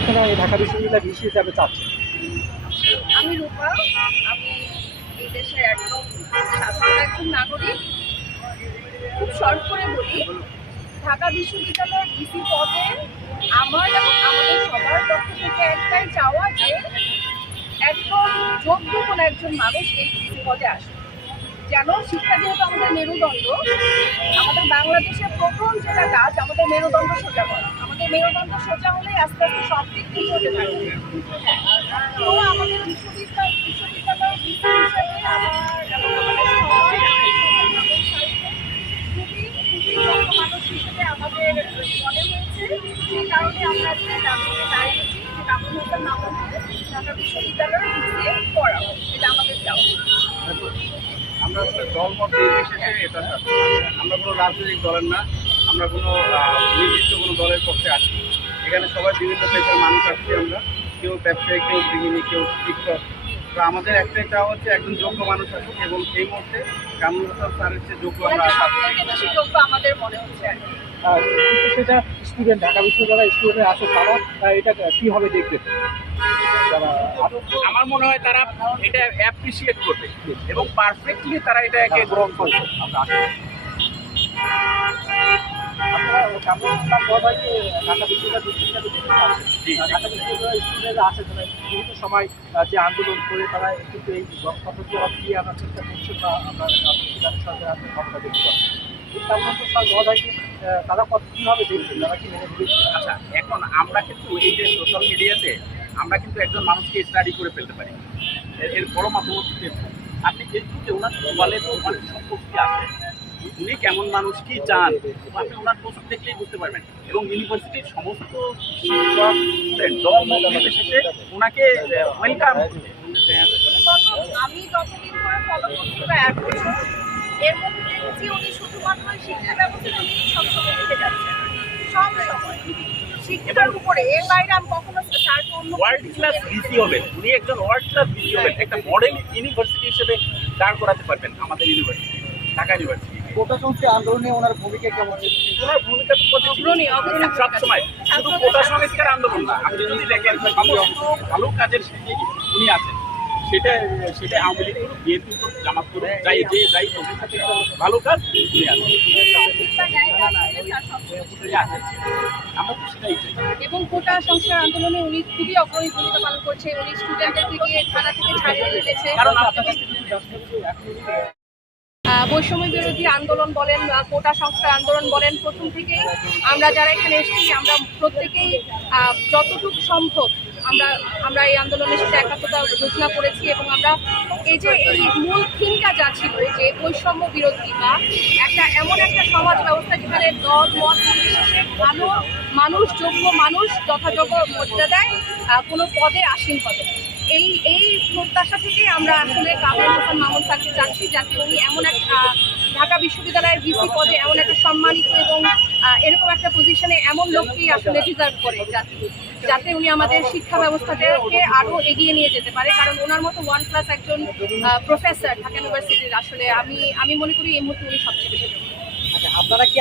আপনারা এই ঢাকা বিশ্ববিদ্যালয় ভিসি হিসাবে চাচ্ছেন? আমি রূপা, আমি এই দেশের একদম সাধারণ একজন নাগরিক। খুব শর্ট করে বলি, ঢাকা বিশ্ববিদ্যালয়ের ভিসি পদে আমার এবং আমাদের সবার পক্ষ থেকে একটাই চাওয়া যে একদম যোগ্য কোনো একজন মানুষ এই ভিসি পদে আসে। যেন শিক্ষা যেহেতু আমাদের মেরুদণ্ড, আমাদের বাংলাদেশের প্রথম যেটা কাজ আমাদের মেরুদণ্ড সোজা করা। আমাদের মেরুদণ্ড সোজা হলেই আস্তে আস্তে সব দিক ঠিক হতে থাকবে। তো আমাদের বিশ্ববিদ্যালয়ের ভিসি হিসাবে আমার এবং আমাদের সবাই খুবই যোগ্য মানুষ হিসেবে আমাদের মনে হয়েছে। সেই কারণে আমরা আজকে দাবিতে দাঁড়িয়েছি যে কামরুল হাসান মামুনকে ঢাকা বিশ্ববিদ্যালয়ের ভিসি করা হোক। এটা আমাদের চাওয়া। আমরা দল মত নির্বিশেষে এটা আমরা কোনো রাজনৈতিক দলের না, আমরা কোনো নির্দিষ্ট কোনো দলের পক্ষে আছি। এখানে সবাই বিভিন্ন পেশার মানুষ আসছি, আমরা কেউ ব্যবসায়ী, কেউ গৃহিণী, কেউ শিক্ষক। তো আমাদের একটাই চাওয়া হচ্ছে একজন যোগ্য মানুষ আসুক, এবং এই মুহূর্তে কামরুল হাসান স্যারের চেয়ে যোগ্য আমরা সবথেকে বেশি যোগ্য আমাদের মনে হচ্ছে। কিন্তু সেটা স্টুডেন্ট, ঢাকা বিশ্ববিদ্যালয়ের স্টুডেন্ট আছে, তারা এটা কীভাবে দেখবে? আমার মনে হয় তারা এটা অ্যাপ্রিসিয়েট করবে এবং পারফেক্টলি তারা এটাকে গ্রহণ করবে। আপনারা কামরুল হাসান ভাইকে ঢাকা বিশ্ববিদ্যালয় হিসাবে দেখতে পাচ্ছেন। ঢাকা বিশ্ববিদ্যালয়ের স্টুডেন্টরা আছে, যারা বিভিন্ন সময় যে আন্দোলন করে তারা কিন্তু এই গণতন্ত্র ফিরিয়ে আনার চেষ্টা করছে, বা আমরা সরকার আপনি ক্ষমতা দেখতে পাচ্ছি। তারা কীভাবে দেখছেন, তারা কি মেনে নিবে? আচ্ছা, এখন আমরা কিন্তু এই যে সোশ্যাল মিডিয়াতে আমরা কিন্তু একজন মানুষকে স্টাডি করে ফেলতে পারি। এর বড় মাধ্যম হচ্ছে ফেসবুক। আপনি ফেসবুকে ওনার বলে অনেক সম্পর্কে আছে, উনি কেমন মানুষ, কি চান, আপনি ওনার পোস্ট দেখলেই বুঝতে পারবেন। এবং ইউনিভার্সিটির সমস্ত শিক্ষক দল মত নির্বিশেষে ওনাকে ওয়েলকাম। আমি যতদিন করে ফলো করছি বা 1 বছর, এর মধ্যে দেখছি উনি শুধুমাত্র শিক্ষা ব্যবস্থা নিয়ে সবসময় লিখে যাচ্ছেন, সব সময় শিক্ষার উপরে। এর বাইরে আমি কখনো তার অন্য ওয়ার্ল্ড ক্লাস ভিসি হবেন, উনি একজন ওয়ার্ল্ড ক্লাস ভিসি হবেন, একটা মডেল ইউনিভার্সিটি হিসেবে দাঁড় করাতে পারবেন আমাদের ইউনিভার্সিটি, ঢাকা ইউনিভার্সিটি। কোটা সংস্কার আন্দোলনে ওনার ভূমিকা কেমন? ওনার ভূমিকা তো অগ্রণী সবসময়, শুধু কোটা সংস্কার আন্দোলন না, আপনি যদি দেখেন ভালো কাজের উনি আছেন। সেটা আওয়ামী লীগ করুক, বিএনপি করুক, জামাত করুক, যাই ওদের সাথে ভালো কাজ উনি আছেন। আমরা তো সেটাই চাই। এবং কোটা সংস্কার আন্দোলনে উনি খুবই অগ্রণী ভূমিকা পালন করছে। উনি স্টুডেন্টদেরকে গিয়ে থানা থেকে ছাড়িয়ে এনেছে। কারণ বৈষম্য বিরোধী আন্দোলন বলেন, কোটা সংস্কার আন্দোলন বলেন, প্রথম থেকেই আমরা যারা এখানে এসেছি আমরা প্রত্যেকেই যতটুকু সম্ভব আমরা এই আন্দোলনের সাথে একাত্মতা ঘোষণা করেছি। এবং আমরা এই যে এই মূল থিমটা যা ছিল যে বৈষম্য বিরোধী, বা এমন একটা সমাজ ব্যবস্থা যেখানে দল মত নির্বিশেষে ভালো মানুষ, যোগ্য মানুষ যথাযোগ্য মর্যাদায় কোনো পদে আসীন হবে, এই প্রত্যাশা থেকেই আমরা আসলে কামরুল হাসান মামুন স্যারকে চাচ্ছি, যাতে উনি এমন একটা ঢাকা বিশ্ববিদ্যালয়ের ভিসি পদে এমন একটা সম্মানিত এবং এরকম একটা পজিশনে এমন লোককেই আসলে ডিজার্ভ করে, যাতে উনি আমাদের শিক্ষা ব্যবস্থাটাকে আরও এগিয়ে নিয়ে যেতে পারে। কারণ ওনার মতো 1+ একজন প্রফেসর ঢাকা ইউনিভার্সিটির আসলে আমি মনে করি এই মুহূর্তে উনি সবচেয়ে বেশি। আপনারা কি